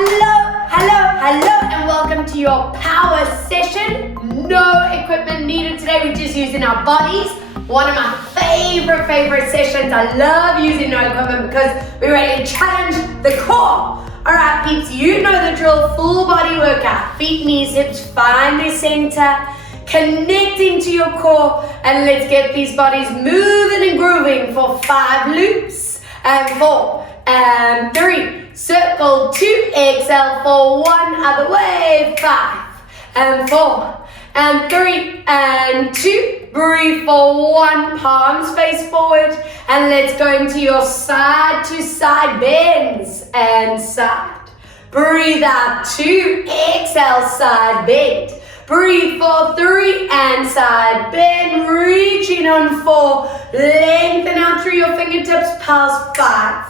Hello, and welcome to your power session. No equipment needed today, we're just using our bodies. One of my favorite sessions. I love using no equipment because we really challenge the core. Alright peeps, you know the drill, full body workout. Feet, knees, hips, find the center, connecting to your core, and let's get these bodies moving and grooving for 5 loops, and 4, and 3. Circle 2, exhale for 1, other way, 5, and 4, and 3, and 2, breathe for 1, palms face forward, and let's go into your side to side bends, and side, breathe out 2, exhale, side bend, breathe for 3, and side bend, reaching on 4, lengthen out through your fingertips, past 5,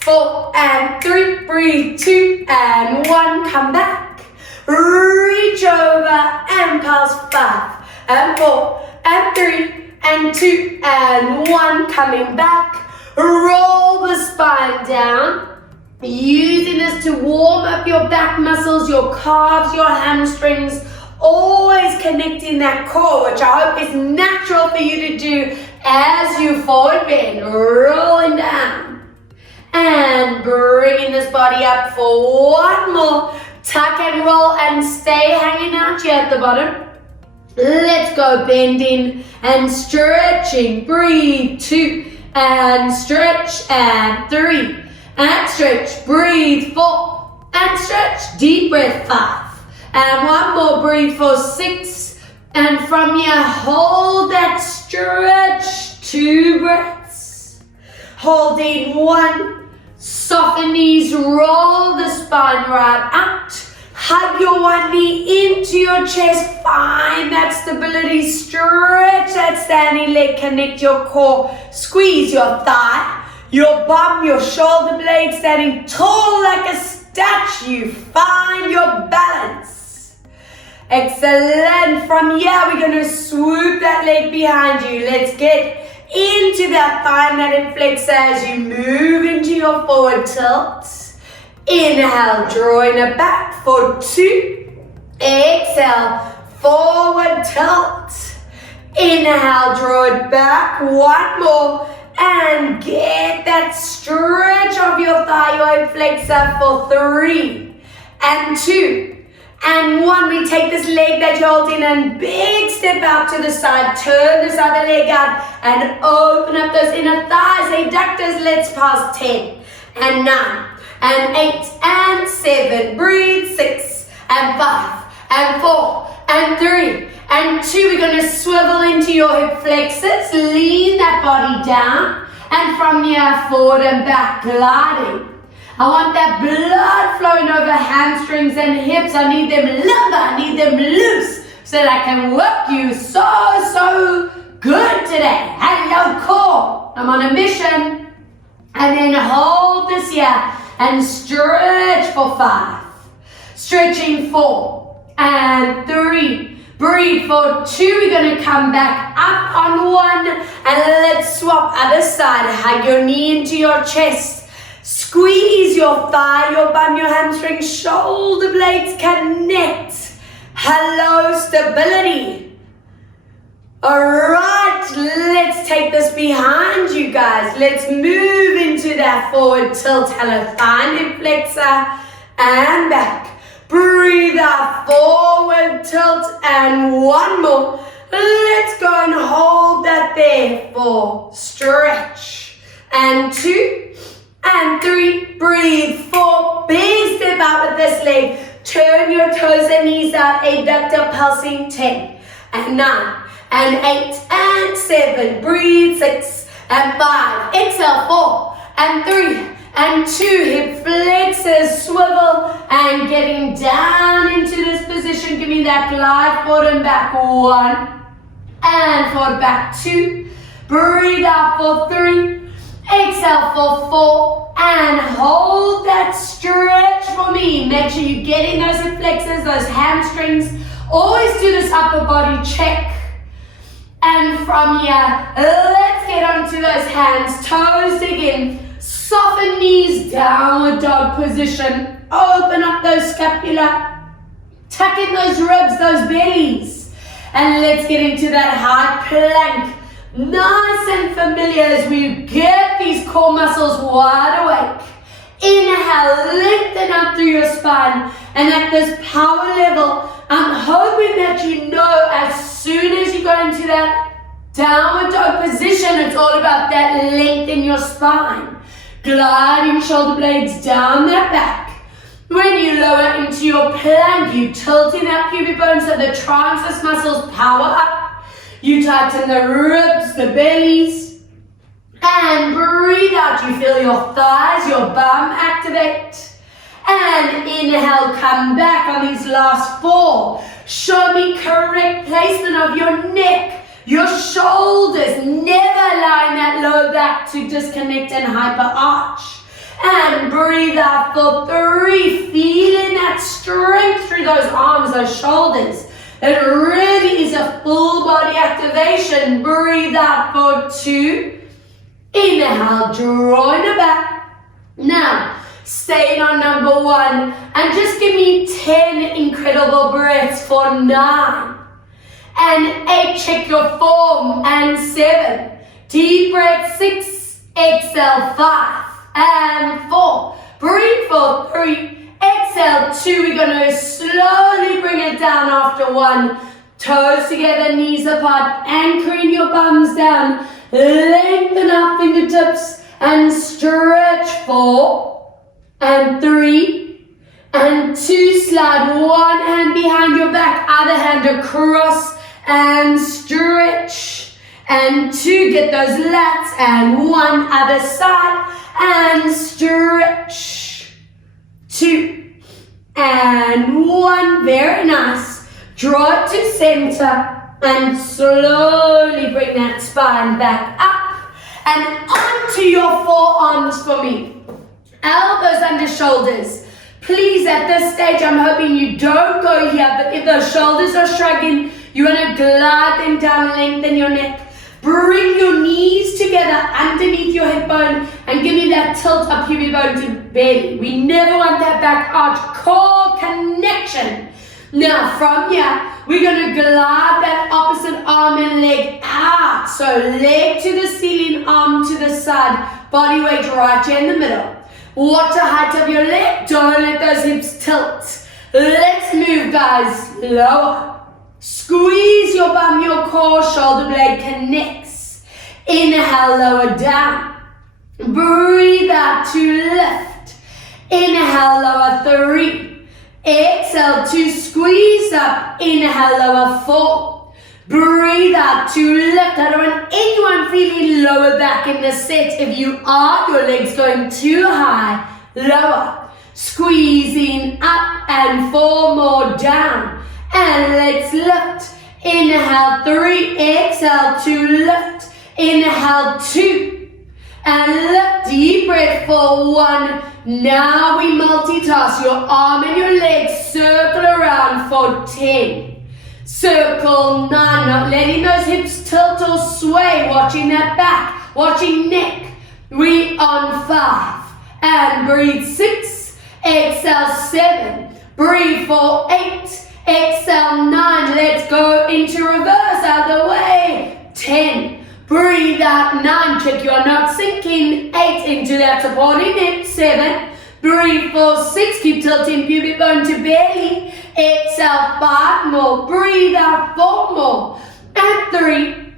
4 and 3, breathe 2 and 1, come back, reach over and past 5 and 4 and 3 and 2 and 1, coming back, roll the spine down, using this to warm up your back muscles, your calves, your hamstrings, always connecting that core, which I hope is natural for you to do as you forward bend, rolling down. And bringing this body up for 1 more. Tuck and roll and stay hanging out here at the bottom. Let's go bending and stretching. Breathe 2 and stretch and 3 and stretch. Breathe 4 and stretch. Deep breath 5 and 1 more. Breathe for 6 and from here hold that stretch. 2 breaths. Holding 1. Soften knees, roll the spine right out. Hug your one knee into your chest. Find that stability. Stretch that standing leg. Connect your core. Squeeze your thigh, your bum, your shoulder blades. Standing tall like a statue. Find your balance. Excellent. From here, we're going to swoop that leg behind you. Let's get into that thigh mat flexor as you move into your forward tilt. Inhale, drawing it back for 2. Exhale, forward tilt. Inhale, draw it back. 1 more. And get that stretch of your thigh, your hip flexor for 3 and 2. And 1, we take this leg that you're holding and big step out to the side. Turn this other leg out and open up those inner thighs, adductors. Let's pass 10 and 9 and 8 and 7. Breathe 6 and 5 and 4 and 3 and 2. We're going to swivel into your hip flexors. Lean that body down. And from here, forward and back, gliding. I want that blood flowing over hamstrings and hips. I need them limber, I need them loose so that I can work you so good today. Hello core, I'm on a mission. And then hold this here and stretch for 5. Stretching 4 and 3. Breathe for 2. We're going to come back up on 1 and let's swap other side. Hug your knee into your chest. Squeeze your thigh, your bum, your hamstring, shoulder blades connect. Hello, stability. Alright, let's take this behind you guys. Let's move into that forward tilt. Hello, find hip flexor and back. Breathe out, forward tilt and 1 more. Let's go and hold that there for stretch. And 2. And 3, breathe 4, big step out with this leg. Turn your toes and knees out, adductor pulsing 10 and 9 and 8 and 7. Breathe 6 and 5. Exhale 4 and 3 and 2. Hip flexors, swivel and getting down into this position. Give me that glide forward and back. 1 and forward back 2. Breathe out for 3. Exhale for 4 and hold that stretch for me. Make sure you're getting those hip flexors, those hamstrings. Always do this upper body check. And from here, let's get onto those hands, toes dig in. Soften knees, downward dog position. open up those scapula, tuck in those ribs, those bellies. And let's get into that high plank. Nice and familiar as we get these core muscles wide awake. Inhale, lengthen up through your spine. And at this power level, I'm hoping that you know as soon as you go into that downward dog position, it's all about that length in your spine. Gliding shoulder blades down that back. When you lower into your plank, you tilting that pubic bone so the transverse muscles power up. You tighten the ribs, the bellies, and breathe out. You feel your thighs, your bum activate. And inhale, come back on these last 4. Show me correct placement of your neck, your shoulders, never allowing that lower back to disconnect and hyper arch. And breathe out for 3, feeling that strength through those arms, those shoulders. It really is a full body activation. Breathe out for 2. Inhale, drawing it back. Now, staying on number 1 and just give me 10 incredible breaths for 9. And 8, check your form. And 7, deep breath. 6, exhale. 5 and 4. Breathe for 3. Exhale, 2. We're going to slowly bring it down after 1. Toes together, knees apart, anchoring your bums down. Lengthen up fingertips and stretch. 4 and 3 and 2. Slide one hand behind your back, other hand across and stretch. And 2, get those lats and 1 other side and stretch. 2 and 1, very nice. Draw it to center and slowly bring that spine back up and onto your forearms for me. Elbows under shoulders. Please, at this stage, I'm hoping you don't go here, but if those shoulders are shrugging, you want to glide them down, lengthen your neck. Bring your knees together underneath your hip bone and give me that tilt up pubic bone to belly. We never want that back arch, core connection. Now from here, we're going to glide that opposite arm and leg out. So leg to the ceiling, arm to the side, body weight right here in the middle. Watch the height of your leg, don't let those hips tilt. Let's move, guys, lower. Squeeze your bum, your core, shoulder blade connects. Inhale, lower down. Breathe out to lift. Inhale, lower 3. Exhale to squeeze up. Inhale, lower 4. Breathe out to lift. I don't want anyone feeling lower back in the set. If you are, your legs going too high, lower. Squeezing up and 4 more down. And let's lift. Inhale 3, exhale to lift. Inhale 2, and lift. Deep breath for 1. Now we multitask. Your arm and your leg circle around for 10. Circle 9, not letting those hips tilt or sway. Watching that back, watching neck. We on 5. And breathe 6. Exhale 7. Breathe for 8. Exhale 9, let's go into reverse, out of the way. 10, breathe out 9, check you are not sinking. 8, into that supporting hip. 7, breathe for 6, keep tilting pubic bone to belly. Exhale 5 more, breathe out 4 more. And 3,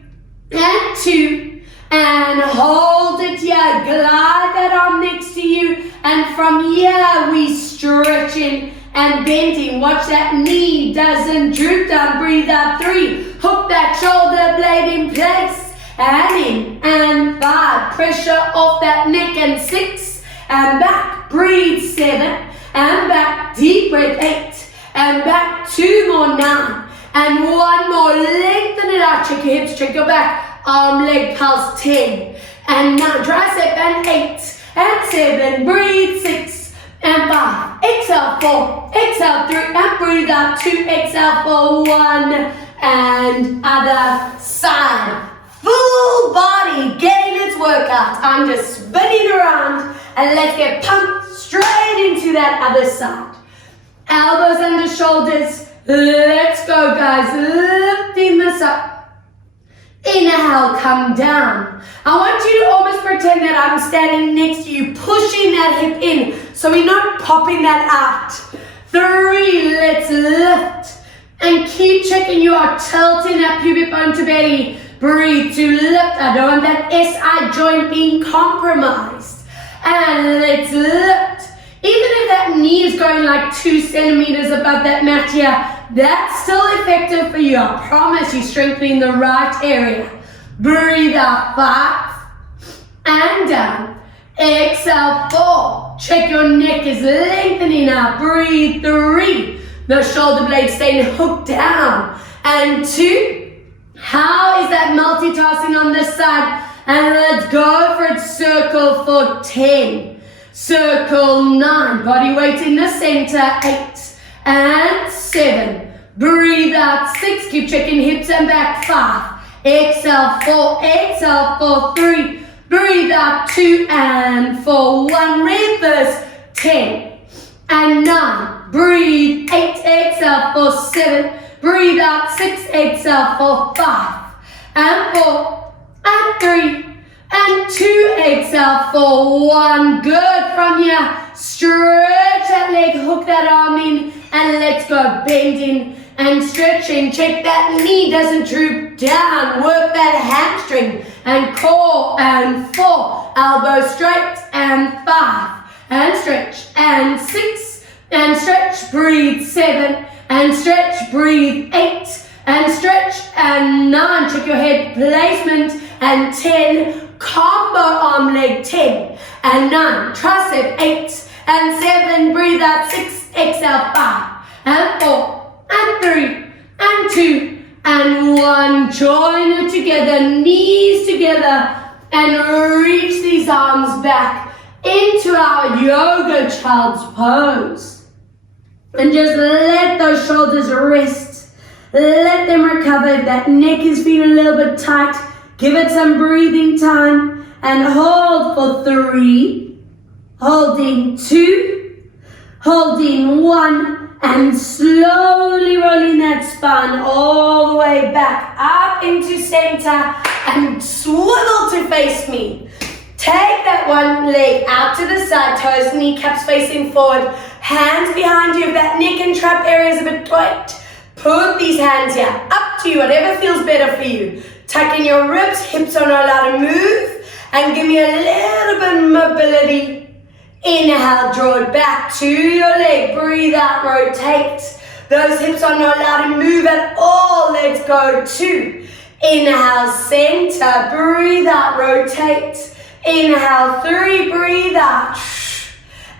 and 2, and hold it here. Glide that arm next to you, and from here we stretching and bending. Watch that knee doesn't droop down. Breathe out 3. Hook that shoulder blade in place. And in. And 5. Pressure off that neck. And 6. And back. Breathe 7. And back. Deep breath 8. And back. 2 more. 9. And 1 more. Lengthen it out. Check your hips. Check your back. Arm, leg, pulse. 10. And 9. Tricep. And 8. And 7. Breathe 6. And 5, exhale 4, exhale 3, and breathe out 2, exhale for 1, and other side. Full body, getting its workout. I'm just spinning around, and let's get pumped, straight into that other side. Elbows under shoulders. Let's go, guys. Lifting this up. Inhale, come down. I want you to almost pretend that I'm standing next to you, pushing that hip in, so we're not popping that out. 3, let's lift. And keep checking you are tilting that pubic bone to belly. Breathe to lift. I don't want that SI joint being compromised. And let's lift. Even if that knee is going like 2 centimeters above that mat here, that's still effective for you. I promise you, strengthening the right area. Breathe out, 5, and down. Exhale, 4. Check your neck is lengthening out. Breathe, 3. The shoulder blades staying hooked down. And 2. How is that multitasking on this side? And let's go for it. Circle for 10. Circle 9. Body weight in the center. 8 and 7. Breathe out. 6. Keep checking hips and back. 5. Exhale 4. Exhale for 3. Breathe out. 2 and 4. 1. Reverse. 10 and 9. Breathe. 8. Exhale for 7. Breathe out. 6. Exhale for 5 and 4 and 3 and 2. Exhale for 1. Good. From here, stretch that leg, hook that arm in, and let's go. Bending and stretching. Check that knee doesn't droop down. Work that hamstring and core. And 4. Elbow straight. And 5. And stretch. And 6. And stretch. Breathe. 7. And stretch. Breathe. 8. And stretch. And 9. Check your head placement. And 10. Combo arm leg. 10 and 9. Tricep. 8 and 7. Breathe out. 6. Exhale. 5 and 4 and 3 and 2 and 1. Join it together. Knees together. And reach these arms back into our yoga child's pose. And just let those shoulders rest. Let them recover. If that neck is feeling a little bit tight, give it some breathing time. And hold for 3. Holding 2. Holding 1. And slowly rolling that spine all the way back up into center. And swivel to face me. Take that one leg out to the side, toes, kneecaps facing forward, hands behind you. If that neck and trap area is a bit tight, put these hands here, up to you, whatever feels better for you. Tuck in your ribs, hips are not allowed to move, and give me a little bit of mobility. Inhale, draw it back to your leg, breathe out, rotate. Those hips are not allowed to move at all. Let's go 2. Inhale, center, breathe out, rotate. Inhale, 3, breathe out.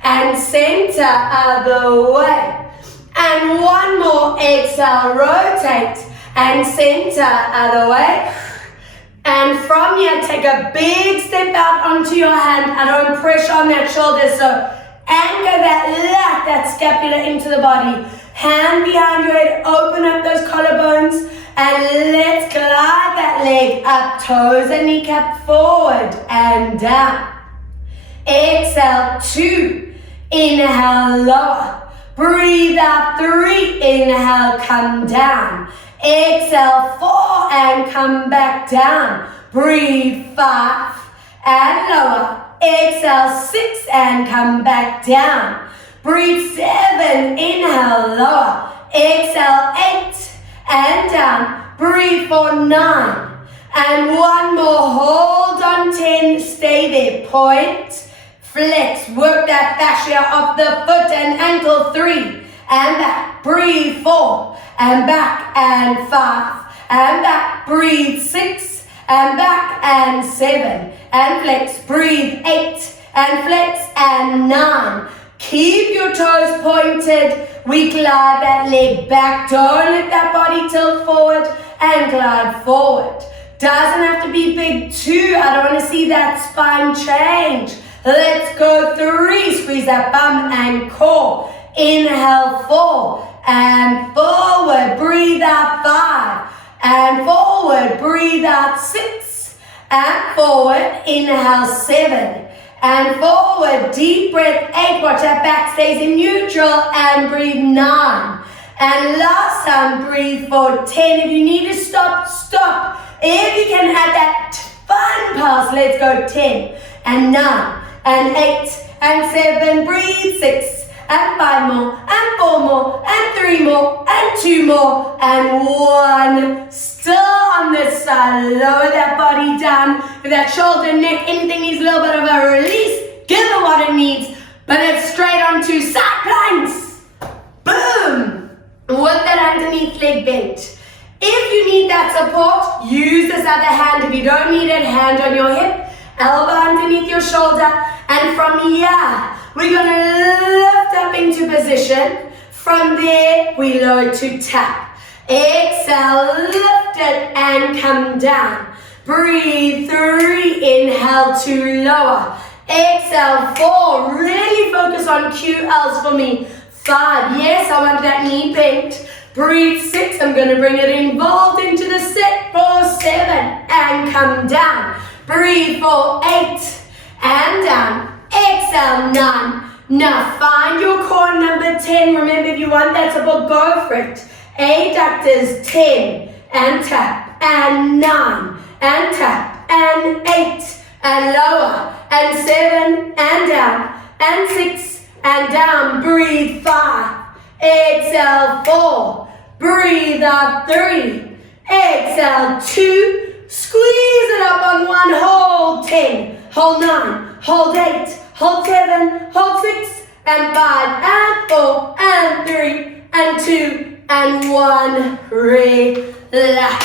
And center, other way. And 1 more, exhale, rotate. And center, other way. And from here, take a big step out onto your hand. I don't pressure on that shoulder, so anchor that lat, that scapula into the body. Hand behind your head, open up those collarbones. And let's glide that leg up, toes and kneecap forward and down. Exhale, 2. Inhale, lower. Breathe out, 3. Inhale, come down. Exhale, 4 and come back down. Breathe, 5 and lower. Exhale, 6 and come back down. Breathe, 7. Inhale, lower. Exhale, 8. And down. Breathe for 9. And 1 more. Hold on 10. Stay there. Point. Flex. Work that fascia of the foot and ankle. 3. And back. Breathe. 4. And back. And 5. And back. Breathe. 6. And back. And 7. And flex. Breathe. 8. And flex. And 9. Keep your toes pointed. We glide that leg back. Don't let that body tilt forward and glide forward. Doesn't have to be big 2. I don't want to see that spine change. Let's go 3. Squeeze that bum and core. Inhale, 4 and forward. Breathe out, 5 and forward. Breathe out, 6 and forward. Inhale, 7 and forward. Deep breath, 8. Watch that back stays in neutral, and breathe 9. And last time, breathe for 10. If you need to stop, stop. If you can add that fun pulse, let's go 10 and 9 and 8 and 7. Breathe 6 and 5 more and 4 more and 3 more and 2 more and 1. Still on this side. Lower that body down. If that shoulder, neck, anything needs a little bit of a release, give it what it needs. But it's straight onto side planks. Boom. With that underneath leg bent. If you need that support, use this other hand. If you don't need it, hand on your hip, elbow underneath your shoulder, and from here, we're going to lift up into position. From there, we lower to tap. Exhale, lift it and come down. Breathe 3, inhale to lower. Exhale, 4, really focus on QLs for me. 5, yes, I want that knee bent. Breathe 6, I'm going to bring it involved into the set for 7 and come down. Breathe for 8 and down. Exhale, 9. Now find your core number 10. Remember, if you want that support, go for it. Adductors, 10 and tap and 9 and tap and 8 and lower and 7 and down and 6 and down. Breathe 5. Exhale 4. Breathe out 3. Exhale 2. Squeeze it up on 1. Hold 10. Hold 9. Hold 8. Hold 7. Hold 6 and 5 and 4 and 3 and 2 and 1. Relax.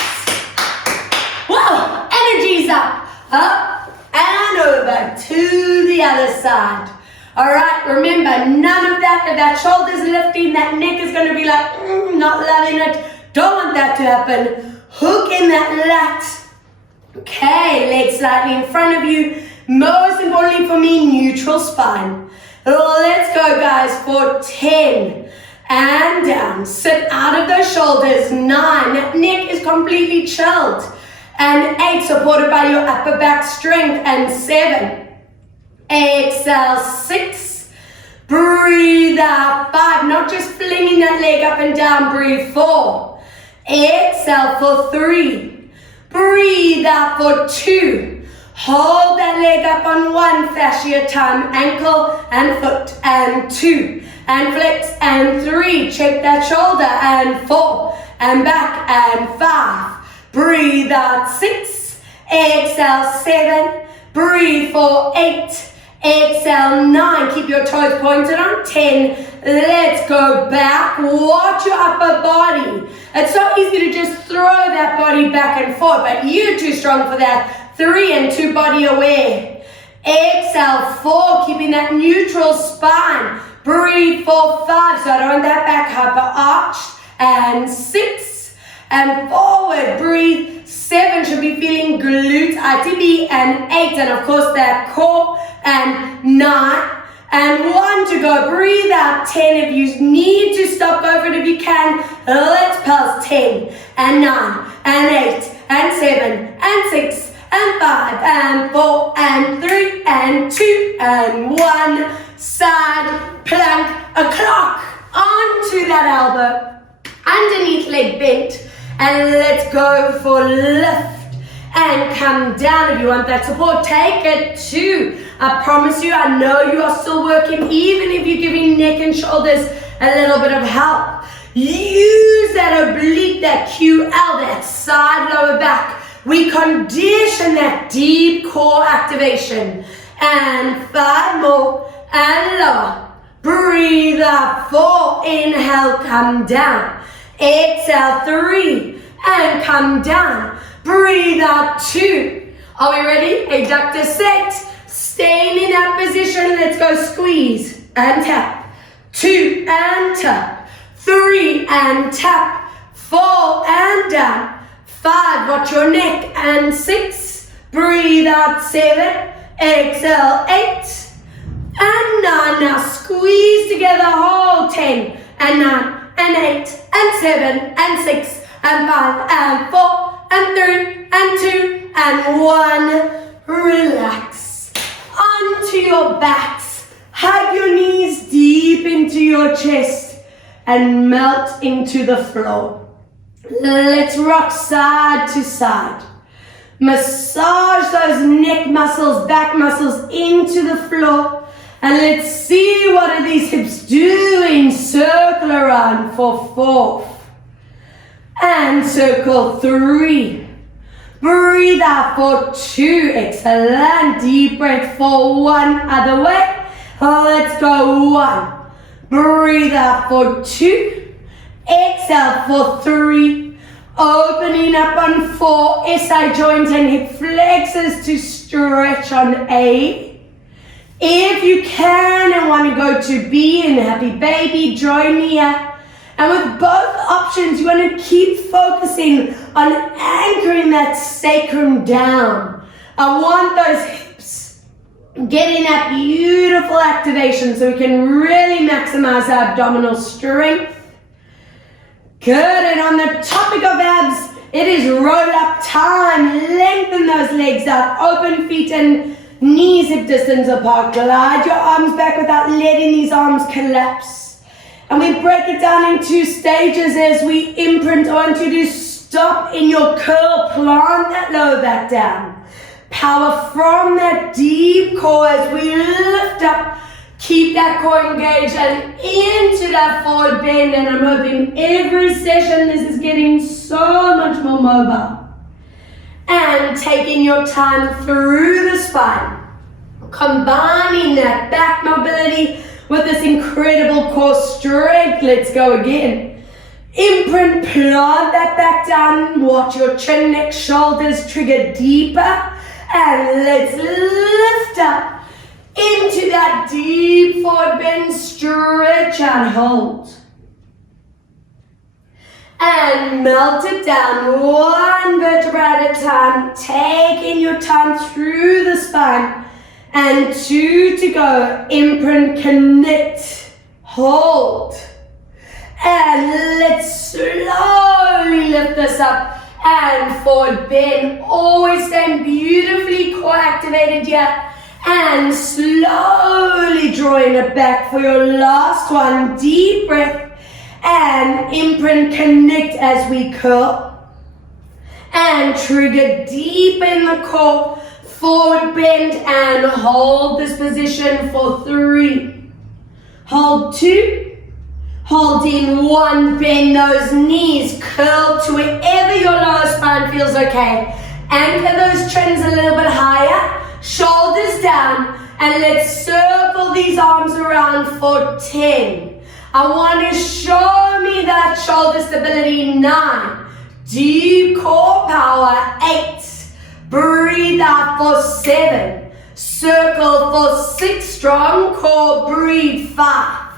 Whoa! Energy's up. Up and over to the other side. Alright, remember, none of that. If that shoulder's lifting, that neck is going to be like, not loving it. Don't want that to happen. Hook in that lat. Okay, legs slightly in front of you. Most importantly for me, neutral spine. Let's go, guys, for 10. And down. Sit out of those shoulders. 9. That neck is completely chilled. And 8, supported by your upper back strength. And 7. Exhale 6. Breathe out 5. Not just flinging that leg up and down. Breathe 4. Exhale for 3. Breathe out for 2. Hold that leg up on 1 fascia time. Ankle and foot. And 2. And flex. And 3. Check that shoulder. And 4. And back. And 5. Breathe out 6. Exhale 7. Breathe for 8. Exhale 9. Keep your toes pointed on 10. Let's go back. Watch your upper body. It's so easy to just throw that body back and forth, but you're too strong for that. 3 and 2 body aware. Exhale 4. Keeping that neutral spine. Breathe for 5. So I don't want that back hyper arched. And 6. And forward. Breathe. 7 should be feeling glutes, ITB, and 8, and of course that core, and 9, and 1 to go. Breathe out 10. If you need to stop, go for it if you can. Let's pulse 10, and 9, and 8, and 7, and 6, and 5, and 4, and 3, and 2, and 1. Side plank, a clock onto that elbow, underneath leg bent. And let's go for lift and come down. If you want that support, take it 2. I promise you, I know you are still working, even if you're giving neck and shoulders a little bit of help. Use that oblique, that QL, that side lower back. We condition that deep core activation. And 5 more and lower. Breathe up 4. Inhale, come down. Exhale 3 and come down. Breathe out 2. Are we ready? Adductor set. Staying in that position. Let's go squeeze and tap. 2 and tap. 3 and tap. 4 and down. 5. Watch your neck. And 6. Breathe out 7. Exhale 8. And 9. Now squeeze together. Hold 10 and 9. And 8, and 7, and 6, and 5, and 4, and 3, and 2, and 1. Relax. On onto your backs. Hug your knees deep into your chest and melt into the floor. Let's rock side to side. Massage those neck muscles, back muscles into the floor. And let's see what are these hips doing. Circle around for 4. And circle 3. Breathe out for 2. Excellent. Deep breath for 1. Other way. Let's go 1. Breathe out for 2. Exhale for 3. Opening up on 4. SI joints and hip flexors to stretch on A. If you can and want to go to B in Happy Baby, join me here. And with both options, you want to keep focusing on anchoring that sacrum down. I want those hips getting that beautiful activation so we can really maximize our abdominal strength. Good, and on the topic of abs, it is roll up time. Lengthen those legs out, open feet and knees hip distance apart. Glide your arms back without letting these arms collapse. And we break it down in 2 stages as we imprint. I want you to stop in your curl, plant that lower back down. Power from that deep core as we lift up. Keep that core engaged and into that forward bend. And I'm hoping every session this is getting so much more mobile. And taking your time through the spine. Combining that back mobility with this incredible core strength. Let's go again. Imprint, plant that back down. Watch your chin, neck, shoulders trigger deeper. And let's lift up into that deep forward bend, stretch and hold. And melt it down, 1 vertebra at a time, taking your time through the spine. And 2 to go, imprint, connect, hold. And let's slowly lift this up and forward bend, always staying beautifully core activated here. And slowly drawing it back for your last one. Deep breath and imprint, connect as we curl. And trigger deep in the core. Forward bend and hold this position for 3. Hold 2. Hold in 1. Bend those knees. Curl to wherever your lower spine feels okay. Anchor those trends a little bit higher. Shoulders down, and let's circle these arms around for 10. I want to show me that shoulder stability. 9. Deep core power. 8. Breathe out for 7. Circle for 6. Strong core. Breathe. 5.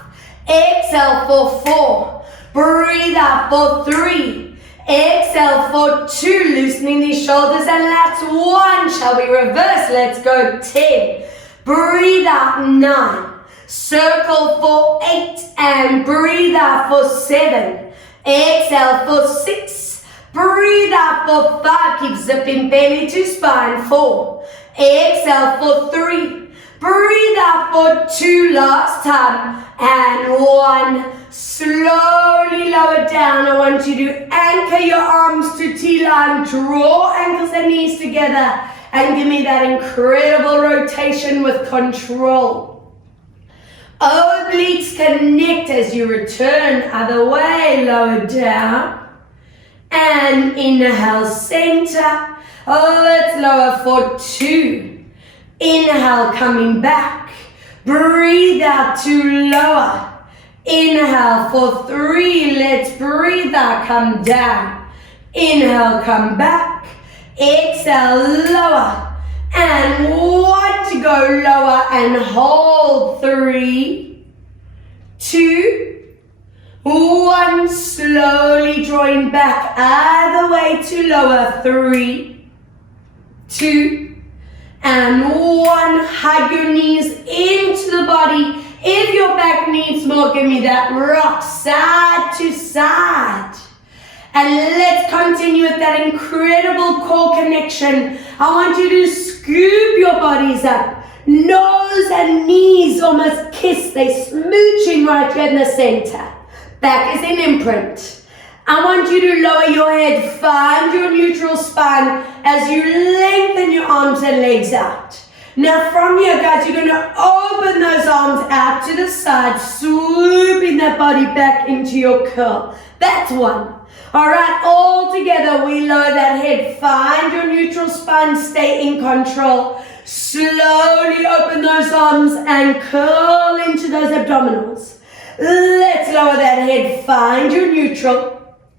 Exhale for 4. Breathe out for 3. Exhale for 2, loosening these shoulders and lats. 1, shall we reverse? Let's go 10. Breathe out 9. Circle for 8 and breathe out for 7. Exhale for 6. Breathe out for 5. Keep zipping belly to spine. 4. Exhale for 3. Breathe out for 2, last time. And 1. Slowly lower down. I want you to anchor your arms to T-line. Draw ankles and knees together. And give me that incredible rotation with control. Obliques connect as you return. Other way. Lower down. And inhale, center. Let's lower for 2. Inhale, coming back. Breathe out to lower. Inhale for 3. Let's breathe out. Come down. Inhale, come back. Exhale, lower. And 1 to go, lower and hold. 3, 2, 1. Slowly drawing back other way to lower. 3, 2, and 1. Hug your knees into the body. If your back needs more, give me that rock side to side. And let's continue with that incredible core connection. I want you to scoop your bodies up. Nose and knees almost kiss. They're smooching right here in the center. Back is in imprint. I want you to lower your head, find your neutral spine as you lengthen your arms and legs out. Now from here, guys, you're going to open those arms out to the side, swooping that body back into your curl. That's one. All right, all together, we lower that head. Find your neutral spine, stay in control. Slowly open those arms and curl into those abdominals. Let's lower that head, find your neutral.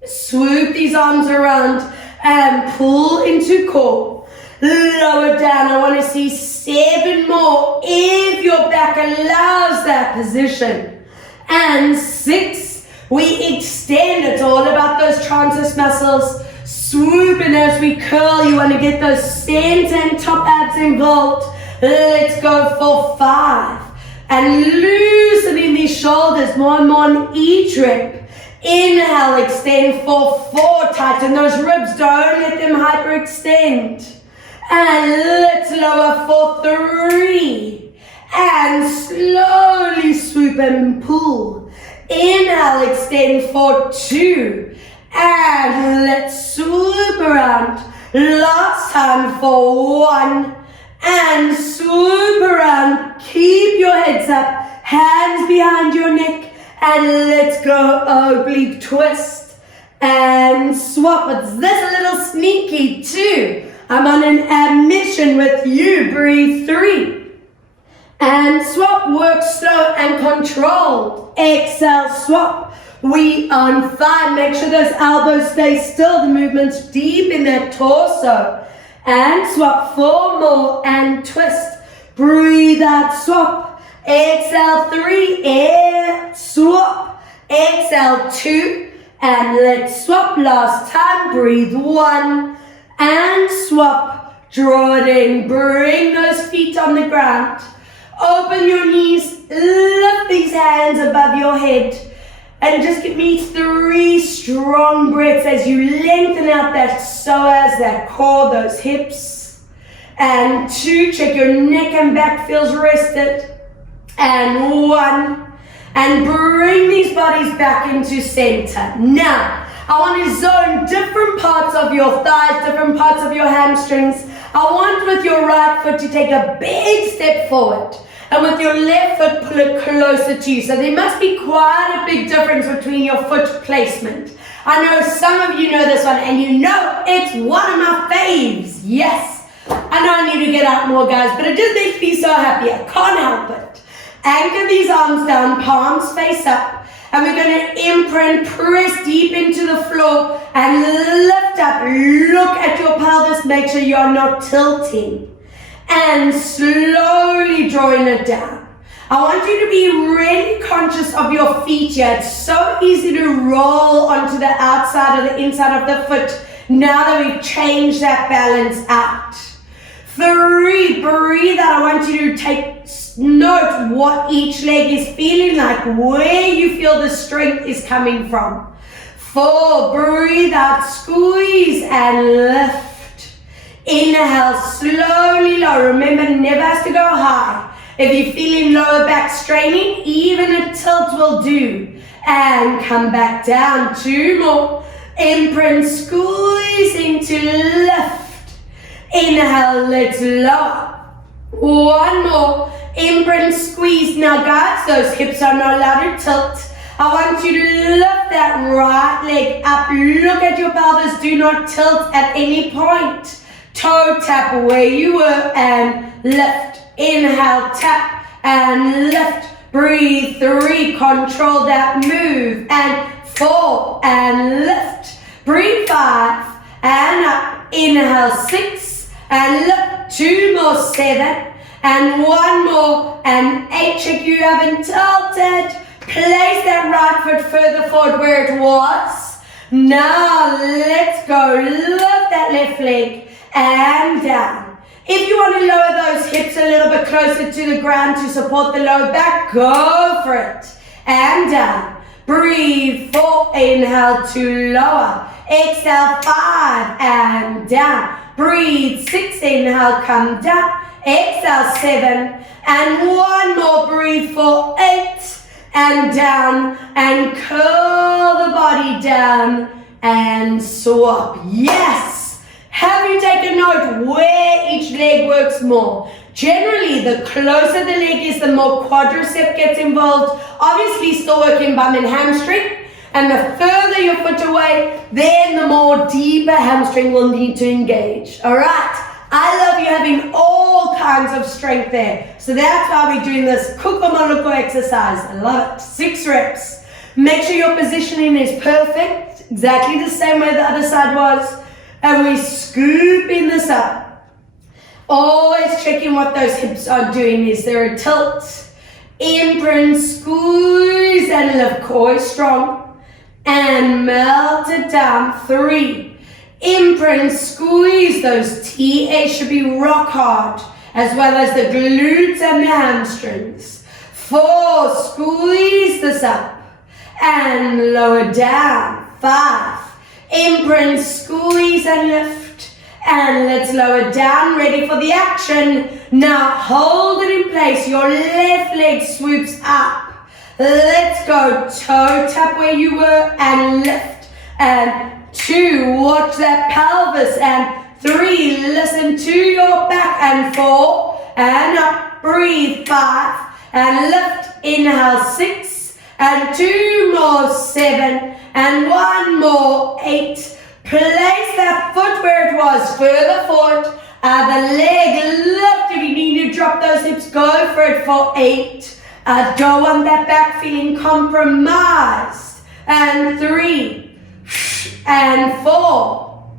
Swoop these arms around and pull into core. Lower down. I want to see 7 more if your back allows that position. And 6, we extend. It's all about those transverse muscles. Swoop, and as we curl, you want to get those center and top abs involved. Let's go for 5. And loosening these shoulders more and more on each rep. Inhale, extend for 4. Tighten those ribs. Don't let them hyperextend. And let's lower for 3. And slowly swoop and pull. Inhale, extend for 2. And let's swoop around. Last time for 1. And swoop around. Keep your heads up. Hands behind your neck. And let's go oblique twist. And swap. It's this a little sneaky too. I'm on an admission with you. Breathe 3. And swap. Work slow and controlled. Exhale, swap. We on 5. Make sure those elbows stay still. The movement's deep in that torso. And swap 4 more and twist. Breathe out, swap. Exhale 3. Air, swap. Exhale 2. And let's swap. Last time. Breathe 1. And swap. Draw it in. Bring those feet on the ground. Open your knees. Lift these hands above your head. And just give me 3 strong breaths as you lengthen out that psoas, that core, those hips. And 2, check your neck and back feels rested. And 1. And bring these bodies back into center. Now, I want to zone different parts of your thighs, different parts of your hamstrings. I want with your right foot to take a big step forward. And with your left foot, pull it closer to you. So there must be quite a big difference between your foot placement. I know some of you know this one, and you know it's one of my faves. Yes. I know I need to get out more, guys, but it just makes me so happy. I can't help it. Anchor these arms down, palms face up. And we're going to imprint, press deep into the floor, and lift up. Look at your pelvis. Make sure you are not tilting. And slowly drawing it down. I want you to be really conscious of your feet here. It's so easy to roll onto the outside or the inside of the foot now that we've changed that balance out. 3, breathe out. I want you to take note what each leg is feeling like, where you feel the strength is coming from. 4, breathe out, squeeze and lift. Inhale, slowly low. Remember, never has to go high. If you're feeling lower back straining, even a tilt will do. And come back down. 2 more. Imprint, squeezing to lift. Inhale, let's lower. 1 more. Imprint, squeeze. Now, guys, those hips are not allowed to tilt. I want you to lift that right leg up. Look at your pelvis. Do not tilt at any point. Toe tap where you were and lift. Inhale, tap and lift. Breathe 3, control that move. And 4 and lift. Breathe 5 and up. Inhale 6 and lift. 2 more, 7 and 1 more and 8. Check you haven't tilted. Place that right foot further forward where it was. Now let's go. Lift that left leg. And down. If you want to lower those hips a little bit closer to the ground to support the lower back, go for it. And down. Breathe 4, inhale to lower. Exhale 5 and down. Breathe 6, inhale, come down. exhale, 7, and one more, breathe for 8, and down, and curl the body down, and swap. Yes! Have you taken note where each leg works more? Generally, the closer the leg is, the more quadricep gets involved. Obviously, still working bum and hamstring. And the further your foot away, then the more deeper hamstring will need to engage. All right. I love you having all kinds of strength there. So that's why we're doing this kukumaluko exercise. I love it. 6 reps. Make sure your positioning is perfect. Exactly the same way the other side was. And we're scooping this up. Always checking what those hips are doing. Is there a tilt? Imprint, squeeze and lift. Core strong. And melt it down. 3. Imprint, squeeze. Those TAs should be rock hard, as well as the glutes and the hamstrings. 4. Squeeze this up and lower down. 5. Imprint, squeeze and lift. And let's lower down. Ready for the action. Now hold it in place. Your left leg swoops up. Let's go. Toe tap where you were and lift. And 2, watch that pelvis. And 3, listen to your back. And 4, and up. Breathe. 5, and lift. Inhale. 6, and 2 more. 7, and 1 more. 8. Place that foot where it was. Further forward. The leg lift. If you need to drop those hips, go for it for 8. Don't want that back feeling compromised. And 3, and 4,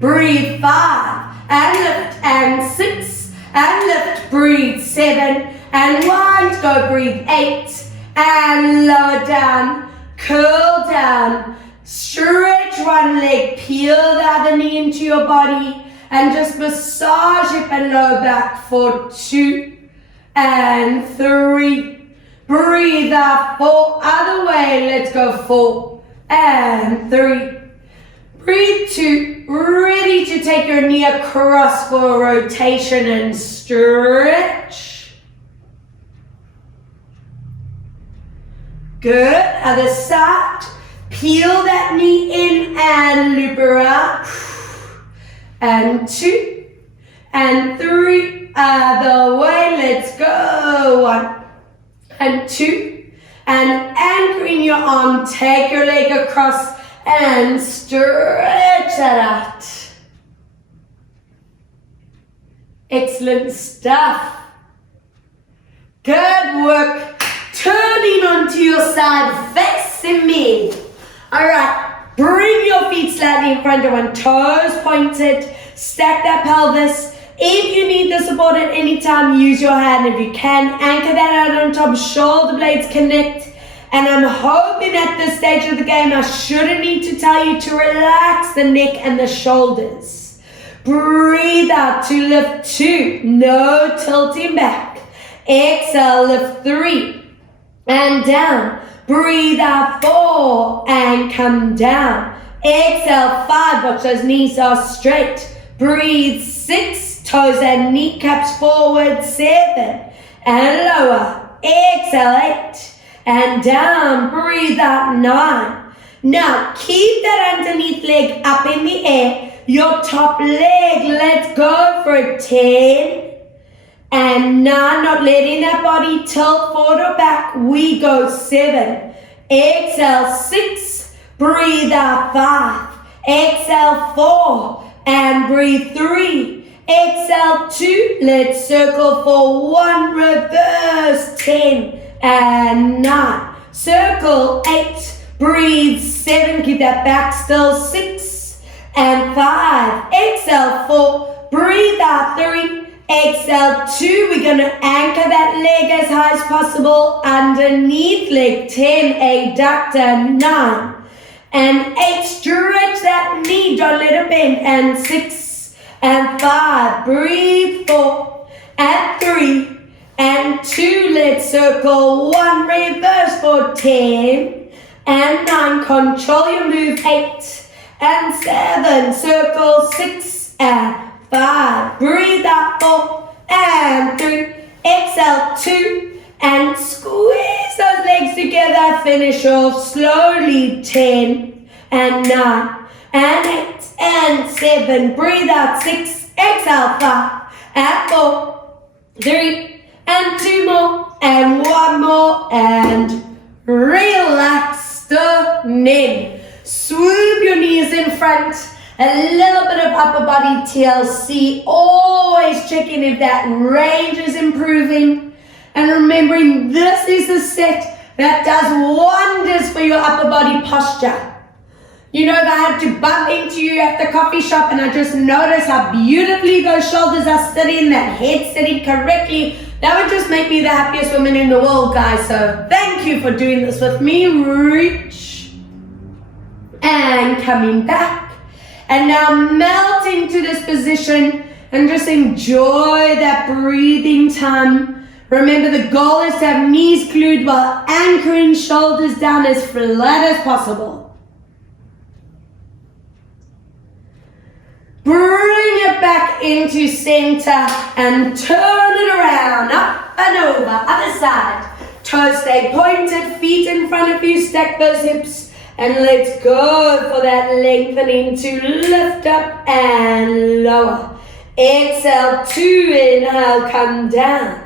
breathe. 5, and lift, and 6, and lift, breathe. 7, and 1, go, breathe. 8, and lower down, curl down, stretch one leg, peel the other knee into your body, and just massage hip and lower back for 2, and 3. Breathe out, 4, other way, let's go. 4, and 3. Breathe. 2, ready to take your knee across for a rotation and stretch. Good, other side. Peel that knee in and loop around. And 2, and 3, other way, let's go. 1, and 2, and anchoring your arm, take your leg across and stretch that out. Excellent stuff. Good work. Turning onto your side, facing me. All right, bring your feet slightly in front of one, toes pointed, stack that pelvis. If you need the support at any time, use your hand. If you can, anchor that out on top, shoulder blades connect. And I'm hoping at this stage of the game, I shouldn't need to tell you to relax the neck and the shoulders. Breathe out to lift 2, no tilting back. Exhale, lift 3, and down. Breathe out 4, and come down. Exhale 5, watch those knees are straight. Breathe 6, toes and kneecaps forward. 7, and lower. Exhale 8, and down. Breathe out 9. Now keep that underneath leg up in the air. Your top leg, let's go for it. 10, and 9, not letting that body tilt forward or back. We go. 7, exhale 6, breathe out 5, exhale 4, and breathe 3, exhale 2, let's circle for 1, reverse. 10, and 9, circle 8, breathe. 7, keep that back still. 6, and 5, exhale 4, breathe out 3, exhale 2, we're going to anchor that leg as high as possible, underneath leg. 10, adductor. 9, and 8, stretch that knee, don't let it bend. And 6, and 5, breathe. 4, and 3, and 2, let's circle 1, reverse for 10, and 9, control your move. 8, and 7, circle 6, and 5, breathe out 4, and 3. Exhale, 2. And squeeze those legs together. Finish off slowly. 10 and 9 and 8 and 7. Breathe out. 6. Exhale, 5 and 4. 3 and 2 more and 1 more and relax the neck. Swoop your knees in front. A little bit of upper body TLC. Always checking if that range is improving. And remembering this is a set that does wonders for your upper body posture. You know, if I had to bump into you at the coffee shop and I just notice how beautifully those shoulders are sitting, that head sitting correctly, that would just make me the happiest woman in the world, guys. So thank you for doing this with me. Reach. And coming back. And now melt into this position and just enjoy that breathing time. Remember, the goal is to have knees glued while anchoring shoulders down as flat as possible. Bring it back into center and turn it around, up and over, other side. Toes stay pointed, feet in front of you, stack those hips. And let's go for that lengthening to lift up and lower. Exhale, 2, inhale, come down.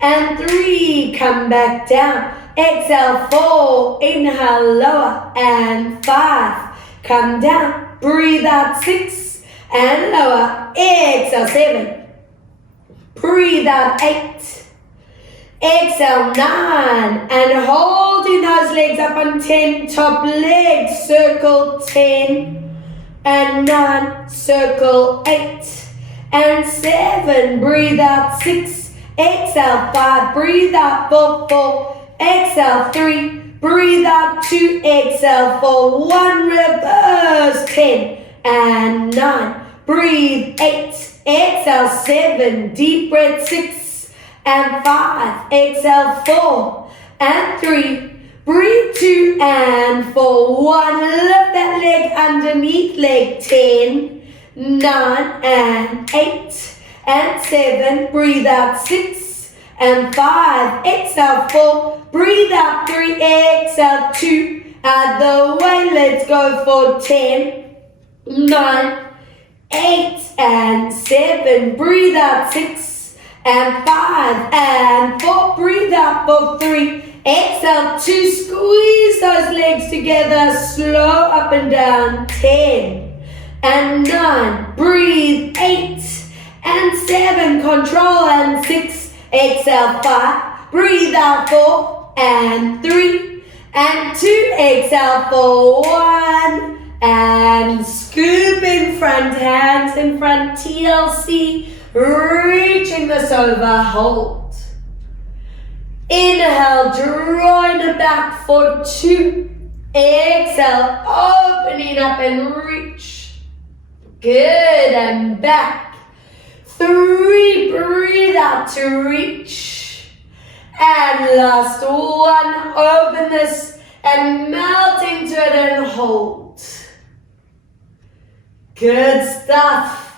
And 3, come back down. Exhale, 4, inhale, lower. And 5, come down. Breathe out, 6, and lower. Exhale, 7. Breathe out, 8. Exhale, 9, and holding those legs up on 10, top leg, circle 10, and 9, circle 8, and 7, breathe out 6, exhale 5, breathe out 4, exhale 3, breathe out 2, exhale 4, 1, reverse 10, and 9, breathe 8, exhale 7, deep breath 6, and 5, exhale 4, and 3, breathe 2, and 4, 1, lift that leg underneath, leg 10, 9, and 8, and 7, breathe out 6, and 5, exhale 4, breathe out 3, exhale 2, out the way, let's go for 10, 9, 8, and 7, breathe out 6, and 5, and 4, breathe out for 3, exhale 2, squeeze those legs together, slow up and down, 10, and 9, breathe 8, and 7, control, and 6, exhale 5, breathe out 4, and 3, and 2, exhale for 1, and scoop in front, hands in front, TLC, reaching this over, hold. Inhale, drawing it back for 2. Exhale, opening up and reach. Good, and back. 3, breathe out to reach. And last 1, open this and melt into it and hold. Good stuff.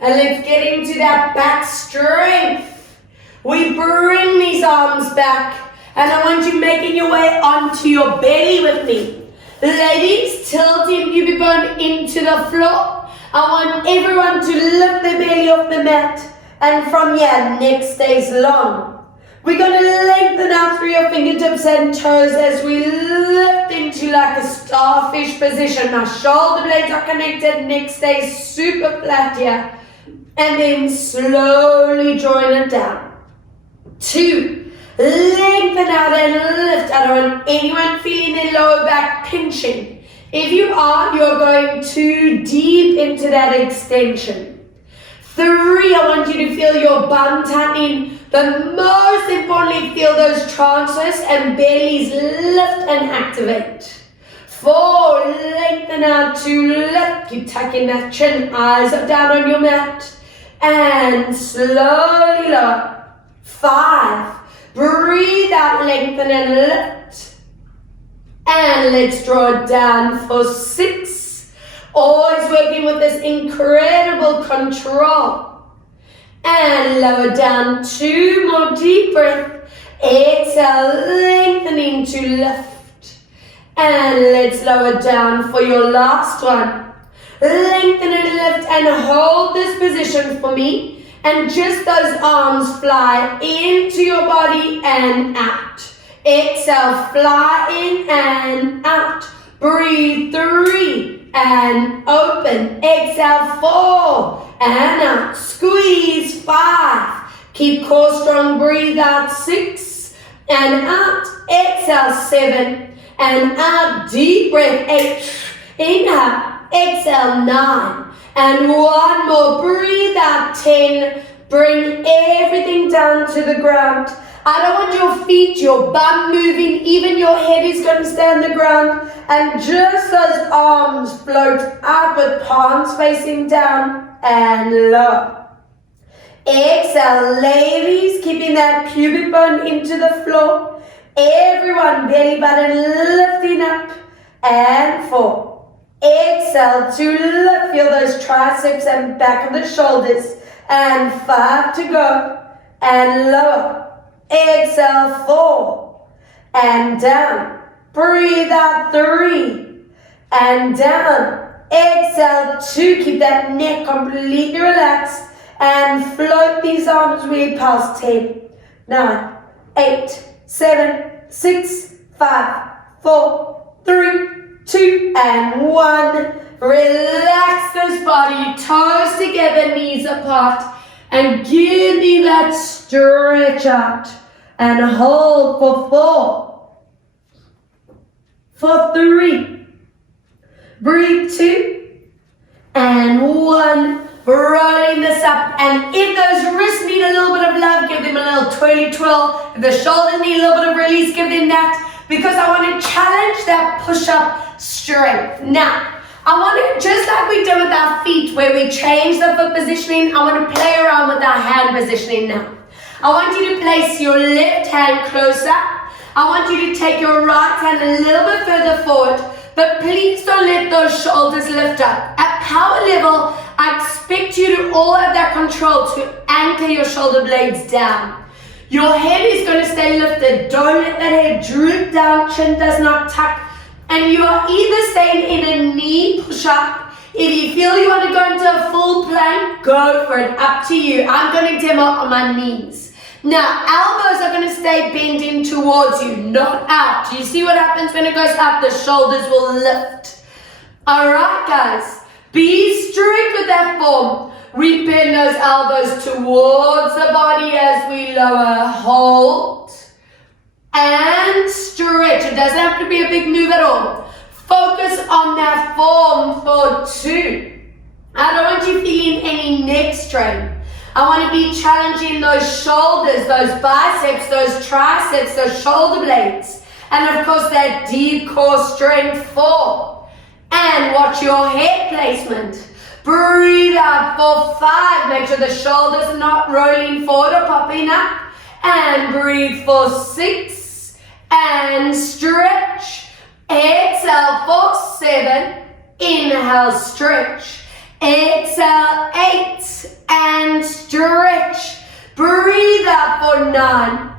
And let's get into that back strength. We bring these arms back. And I want you making your way onto your belly with me. Ladies, tilting your bone into the floor. I want everyone to lift their belly off the mat. And from here, neck stays long. We're going to lengthen out through your fingertips and toes as we lift into like a starfish position. My shoulder blades are connected, neck stays super flat here. And then slowly drawing it down. 2, lengthen out and lift. I don't want anyone feeling their lower back pinching. If you are, you're going too deep into that extension. 3, I want you to feel your bum tightening, but most importantly, feel those transfers and bellies lift and activate. 4, lengthen out to lift. Keep tucking that chin, eyes up down on your mat. And slowly lower. 5, breathe out, lengthen and lift. And let's draw it down for 6. Always working with this incredible control. And lower down, 2 more deep breath. Exhale, lengthening to lift. And let's lower down for your last one. Lengthen and lift and hold this position for me. And just those arms fly into your body and out. Exhale, fly in and out. Breathe, 3 and open. Exhale, 4 and out. Squeeze, 5. Keep core strong, breathe out, 6 and out. Exhale, 7 and out. Deep breath, 8. Inhale, exhale, 9. And one more, breathe out, 10. Bring everything down to the ground. I don't want your feet, your bum moving, even your head is going to stay on the ground. And just those arms float up with palms facing down and low. Exhale, ladies, keeping that pubic bone into the floor. Everyone, belly button lifting up. And 4. Exhale to lift, feel those triceps and back of the shoulders. And 5 to go. And lower. Exhale, 4. And down. Breathe out, 3. And down. Exhale, 2. Keep that neck completely relaxed. And float these arms way past 10, 9, 8, 7, 6, 5, 4, 3, 2, and 1. Relax this body, toes together, knees apart, and give me that stretch out. And hold for 4, for 3, breathe 2, and 1. Rolling this up, and if those wrists need a little bit of love, give them a little twirly twirl. If the shoulders need a little bit of release, give them that, because I want to challenge that push-up strength. Now, I want to, just like we did with our feet, where we change the foot positioning, I want to play around with our hand positioning now. I want you to place your left hand closer. I want you to take your right hand a little bit further forward, but please don't let those shoulders lift up. At power level, I expect you to all have that control to anchor your shoulder blades down. Your head is going to stay lifted. Don't let that head droop down, chin does not tuck. And you are either staying in a knee push-up. If you feel you want to go into a full plank, go for it, up to you. I'm going to demo on my knees. Now, elbows are going to stay bending towards you, not out. Do you see what happens when it goes up? The shoulders will lift. All right, guys. Be strict with that form. We bend those elbows towards the body as we lower. Hold. And stretch. It doesn't have to be a big move at all. Focus on that form for 2. I don't want you feeling any neck strain. I want to be challenging those shoulders, those biceps, those triceps, those shoulder blades. And of course that deep core strength 4. And watch your head placement. Breathe out for 5. Make sure the shoulders are not rolling forward or popping up. And breathe for 6. And stretch. Exhale for 7. Inhale, stretch. Exhale, 8. And stretch. Breathe out for 9.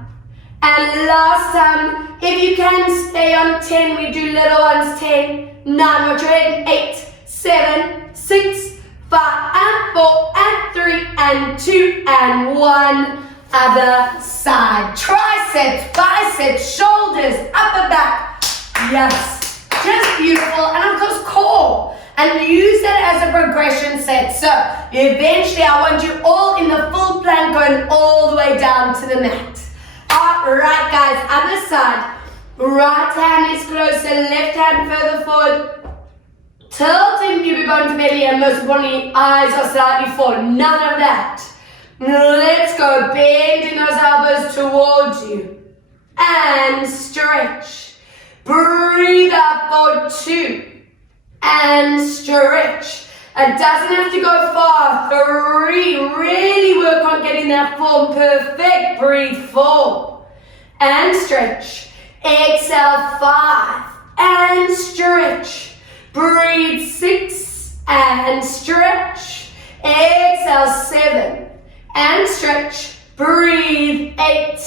And last time, if you can stay on 10, we do little ones 10. 9, watch your head, 8, 7, 6, 5, and 4, and 3, and 2, and 1. Other side. Triceps, biceps, shoulders, upper back. Yes, just beautiful. And of course, core. And use that as a progression set. So eventually, I want you all in the full plank going all the way down to the mat. All right, guys, other side. Right hand is closer, left hand further forward. Tilting pubic bone to belly, and most importantly, eyes are slightly forward. None of that. Let's go, bending those elbows towards you. And stretch. Breathe out for 2. And stretch. It doesn't have to go far. 3. Really work on getting that form perfect. Breathe 4. And stretch. Exhale 5 and stretch. Breathe 6 and stretch. Exhale 7 and stretch. Breathe, 8,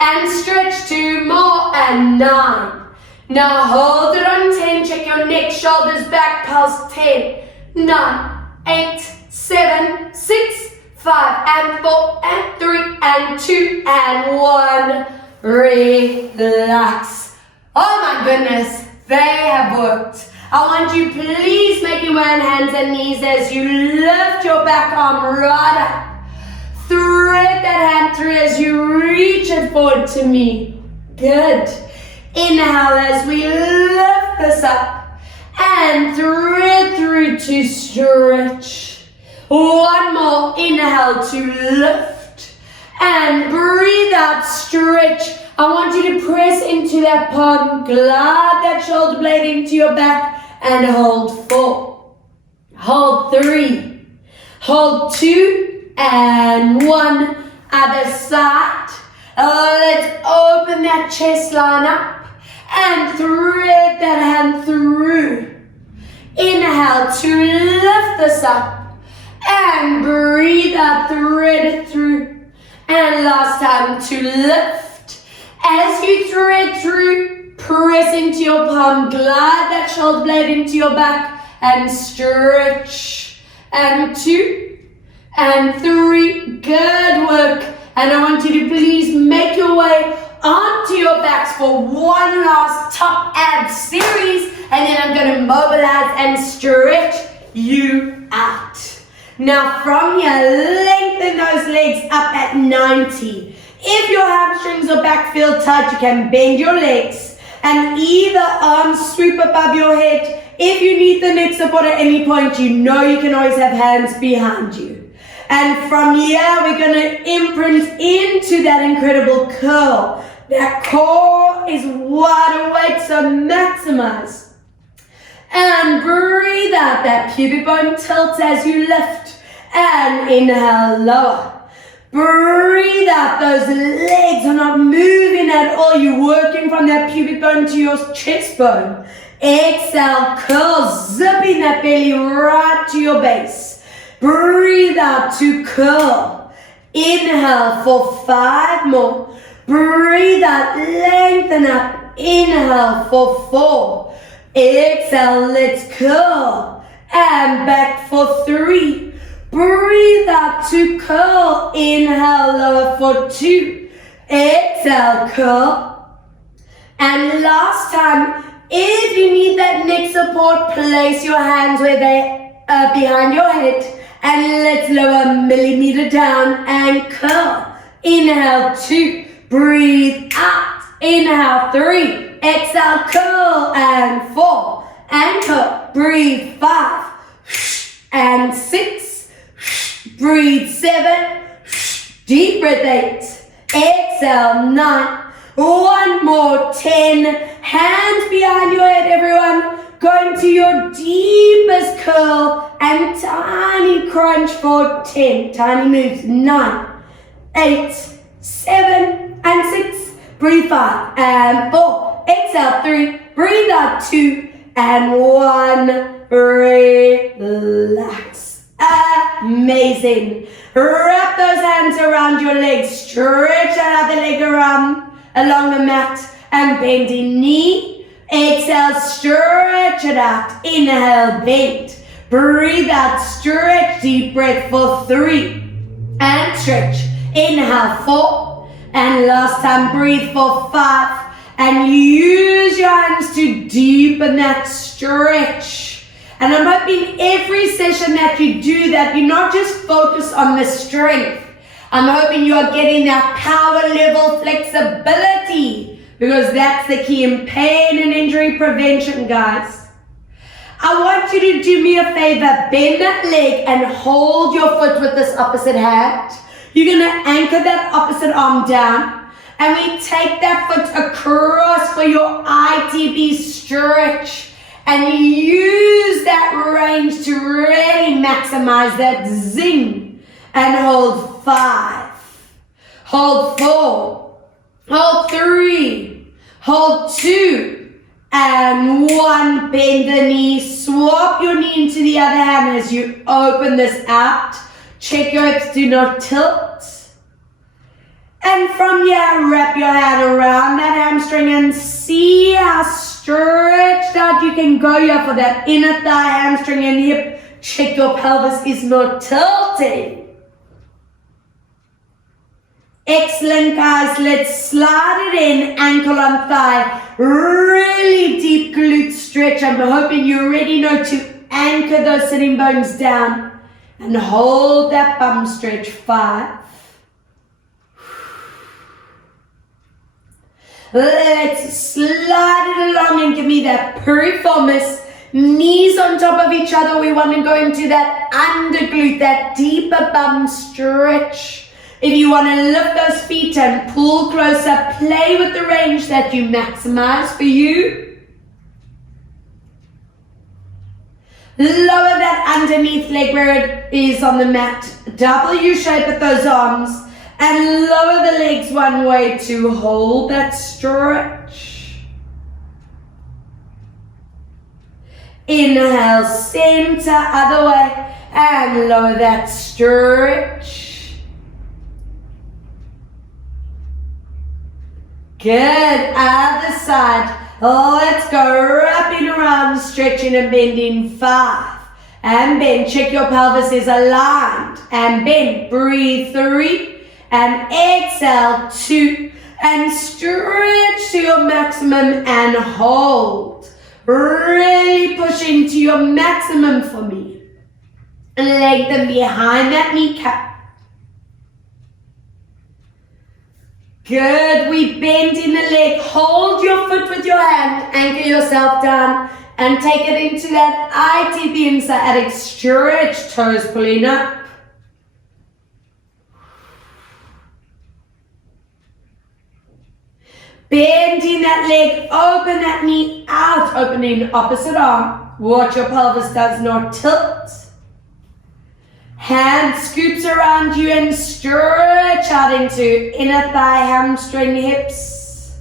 and stretch 2 more, and 9. Now hold it on 10, check your neck, shoulders back, pulse, 10, 9, 8, 7, 6, 5, and 4, and 3, and 2, and 1. Relax. Oh my goodness, they have worked. I want you, please make your way on hands and knees as you lift your back arm right up. Thread that hand through as you reach it forward to me. Good. Inhale as we lift this up and thread through to stretch. One more. Inhale to lift and breathe out, stretch. I want you to press into that palm, glide that shoulder blade into your back and hold 4. Hold 3. Hold 2 and 1. Other side. Let's open that chest line up and thread that hand through. Inhale to lift this up and breathe out, thread it through. And last time to lift. As you thread through, press into your palm, glide that shoulder blade into your back and stretch. And 2 and 3, good work. And I want you to please make your way onto your backs for one last top abs series, and then I'm going to mobilize and stretch you out. Now from here, lengthen those legs up at 90. If your hamstrings or back feel tight, you can bend your legs and either arm sweep above your head. If you need the neck support at any point, you know you can always have hands behind you. And from here, we're going to imprint into that incredible curl. That core is wide awake, so maximize. And breathe out, that pubic bone tilts as you lift. And inhale, lower. Breathe out, those legs are not moving at all. You're working from that pubic bone to your chest bone. Exhale, curl, zipping that belly right to your base. Breathe out to curl. Inhale for 5 more. Breathe out, lengthen up. Inhale for 4. Exhale, let's curl. And back for 3. Breathe out to curl. Inhale, lower for 2. Exhale, curl. And last time, if you need that neck support, place your hands where they are behind your head. And let's lower a millimeter down and curl. Inhale, 2. Breathe out. Inhale, 3. Exhale, curl. And 4. And curl. Breathe, 5. And 6. Breathe, 7. Deep breath, 8. Exhale, 9. One more, 10. Hands behind your head, everyone. Go into your deepest curl and tiny crunch for 10. Tiny moves, 9, 8, 7, and 6. Breathe, 5 and 4. Exhale, 3. Breathe out, 2 and 1. Relax. Amazing. Wrap those hands around your legs. Stretch that other leg around along the mat and bend the knee. Exhale, stretch it out. Inhale, bend. Breathe out, stretch. Deep breath for 3. And stretch. Inhale, 4. And last time, breathe for 5. And use your hands to deepen that stretch. And I'm hoping every session that you do that, you not just focus on the strength. I'm hoping you are getting that power level flexibility, because that's the key in pain and injury prevention, guys. I want you to do me a favor. Bend that leg and hold your foot with this opposite hand. You're going to anchor that opposite arm down. And we take that foot across for your ITB stretch. And use that range to really maximize that zing. And hold 5. Hold 4. Hold 3. Hold 2. And 1. Bend the knee. Swap your knee into the other hand as you open this out. Check your hips do not tilt. And from here, wrap your hand around that hamstring and see how stretched out you can go here for that inner thigh, hamstring, and hip. Check your pelvis is not tilting. Excellent, guys. Let's slide it in, ankle on thigh. Really deep glute stretch. I'm hoping you already know to anchor those sitting bones down and hold that bum stretch. 5. Let's slide it along and give me that piriformis. Knees on top of each other. We want to go into that under glute, that deeper bum stretch. If you want to lift those feet and pull closer, play with the range that you maximize for you. Lower that underneath leg where it is on the mat. W shape with those arms. And lower the legs one way to hold that stretch. Inhale, center, other way, and lower that stretch. Good, other side. Let's go wrapping around, stretching and bending. 5. And bend, check your pelvis is aligned. And bend, breathe. 3. And exhale, 2, and stretch to your maximum and hold. Really push into your maximum for me. Lengthen behind that kneecap. Good, we bend in the leg. Hold your foot with your hand, anchor yourself down, and take it into that ITP inside. Stretch, toes pulling up. Bending that leg, open that knee out, opening opposite arm. Watch your pelvis does not tilt. Hand scoops around you and stretch out into inner thigh, hamstring, hips.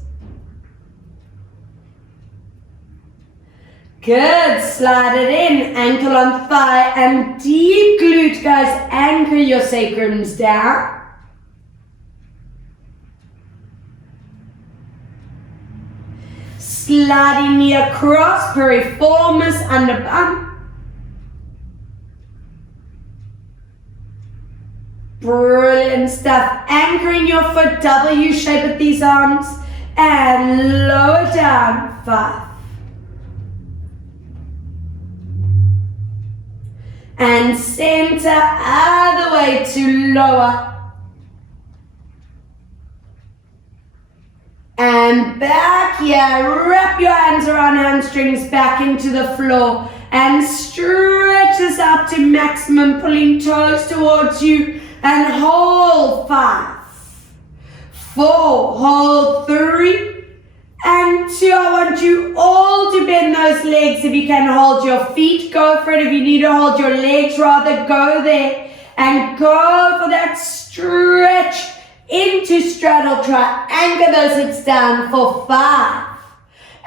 Good, slide it in, ankle on thigh and deep glute, guys. Anchor your sacrums down. Sliding knee across, piriformis under bum. Brilliant stuff. Anchoring your foot, W shape with these arms. And lower down. 5. And center, other way to lower. And back here, wrap your hands around hamstrings back into the floor and stretch this out to maximum, pulling toes towards you and hold. 5, 4, hold 3 and 2. I want you all to bend those legs. If you can hold your feet, go for it. If you need to hold your legs, rather go there and go for that stretch. Into straddle, try anchor those hips down for 5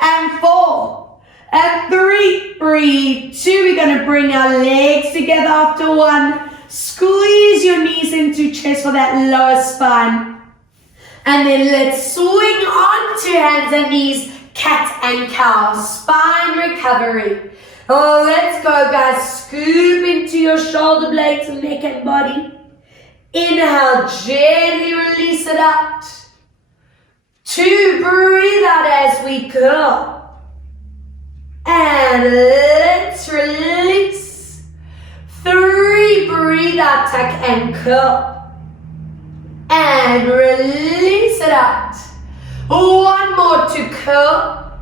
and 4 and 3, breathe. 2, we're going to bring our legs together after 1. Squeeze your knees into chest for that lower spine. And then let's swing onto hands and knees, cat and cow, spine recovery. Oh, let's go, guys. Scoop into your shoulder blades, neck and body. Inhale, gently release it out. 2, breathe out as we go. And let's release. 3, breathe out, tuck and curl. And release it out. 1 more to curl.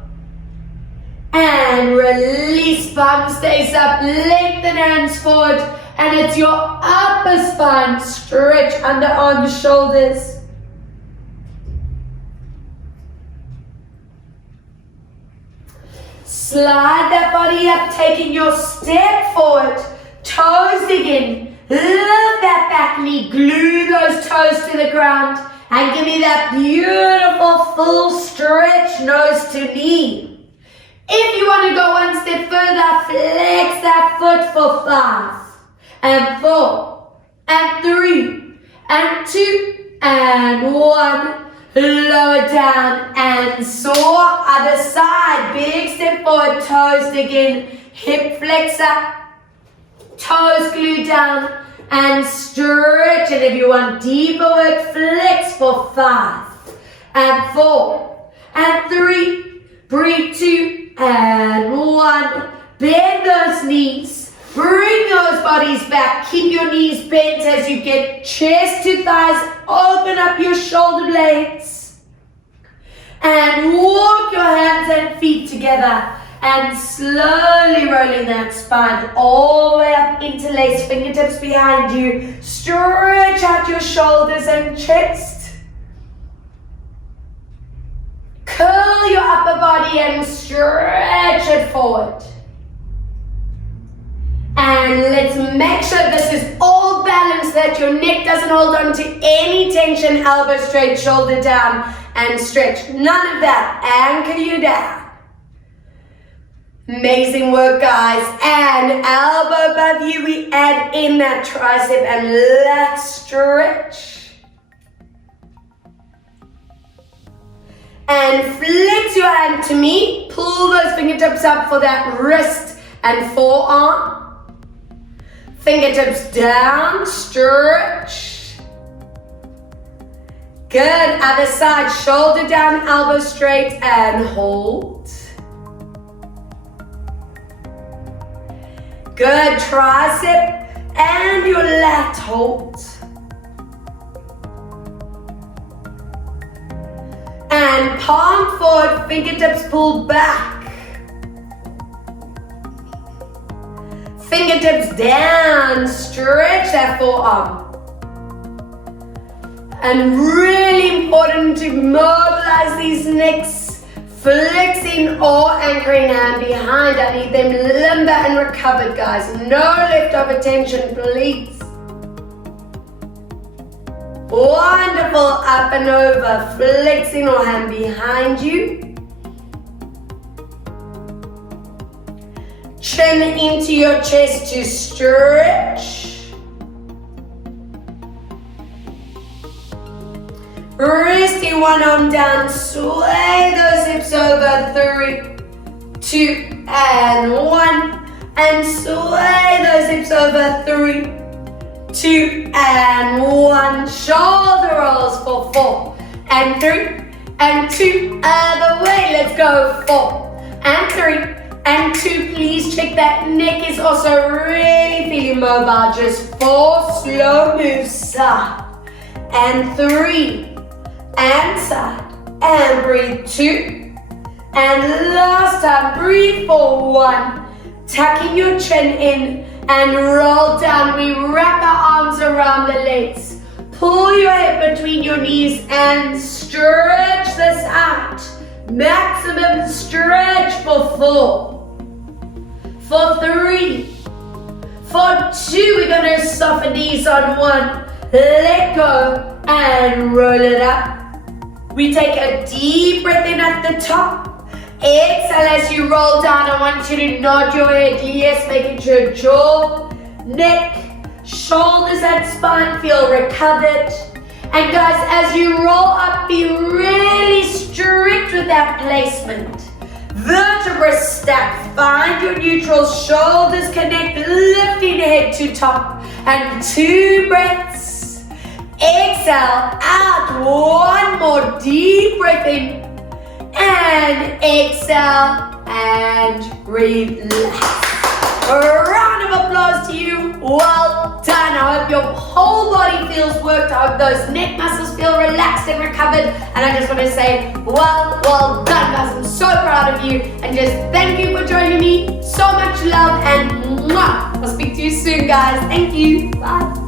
And release, bum stays up, lengthen hands forward. And it's your upper spine, stretch underarms, shoulders. Slide that body up, taking your step forward, toes again. Lift that back knee, glue those toes to the ground, and give me that beautiful full stretch, nose to knee. If you want to go one step further, flex that foot for 5. And 4, and and 2, and 1. Lower down and soar. Other side. Big step forward. Toes dig in. Hip flexor. Toes glue down. And stretch. And if you want deeper work, flex for 5. And 4. And 3. Breathe 2. And 1. Bend those knees. Bring those bodies back. Keep your knees bent as you get chest to thighs. Open up your shoulder blades. And walk your hands and feet together. And slowly rolling that spine all the way up. Interlace fingertips behind you. Stretch out your shoulders and chest. Curl your upper body and stretch it forward. And let's make sure this is all balanced, that your neck doesn't hold on to any tension. Elbow straight, shoulder down, and stretch. None of that. Anchor you down. Amazing work, guys. And elbow above you, we add in that tricep and lat stretch. And flex your hand to me. Pull those fingertips up for that wrist and forearm. Fingertips down, stretch. Good, other side, shoulder down, elbow straight, and hold. Good, tricep and your lat hold. And palm forward, fingertips pulled back. Fingertips down, stretch that forearm. And really important to mobilize these necks, flexing or anchoring hand behind. I need them limber and recovered, guys. No leftover tension, please. Wonderful, up and over, flexing or hand behind you. Chin into your chest to stretch. Resting one arm down, sway those hips over. 3, 2, and 1. And sway those hips over. 3, 2, and 1. Shoulder rolls for 4, and 3, and 2. Other way, let's go. 4, and 3. And 2, please check that neck is also really feeling mobile. Just 4 slow moves, side. And 3, and side. And breathe 2. And last time, breathe for 1. Tucking your chin in and roll down. We wrap our arms around the legs. Pull your hip between your knees and stretch this out. Maximum stretch for 4. For 3, for 2, we're going to soften these on 1. Let go and roll it up. We take a deep breath in at the top. Exhale as you roll down. I want you to nod your head. Yes, making sure jaw, neck, shoulders and spine feel recovered. And guys, as you roll up, be really strict with that placement. Vertebra stack, find your neutral, shoulders connect, lifting head to top, and 2 breaths. Exhale, out, 1 more deep breath in, and exhale, and relax. A round of applause to you, well done. I hope your whole body feels worked. I hope those neck muscles feel relaxed and recovered. And I just want to say, well done, guys. I'm so proud of you. And just thank you for joining me. So much love and mwah. I'll speak to you soon, guys. Thank you. Bye.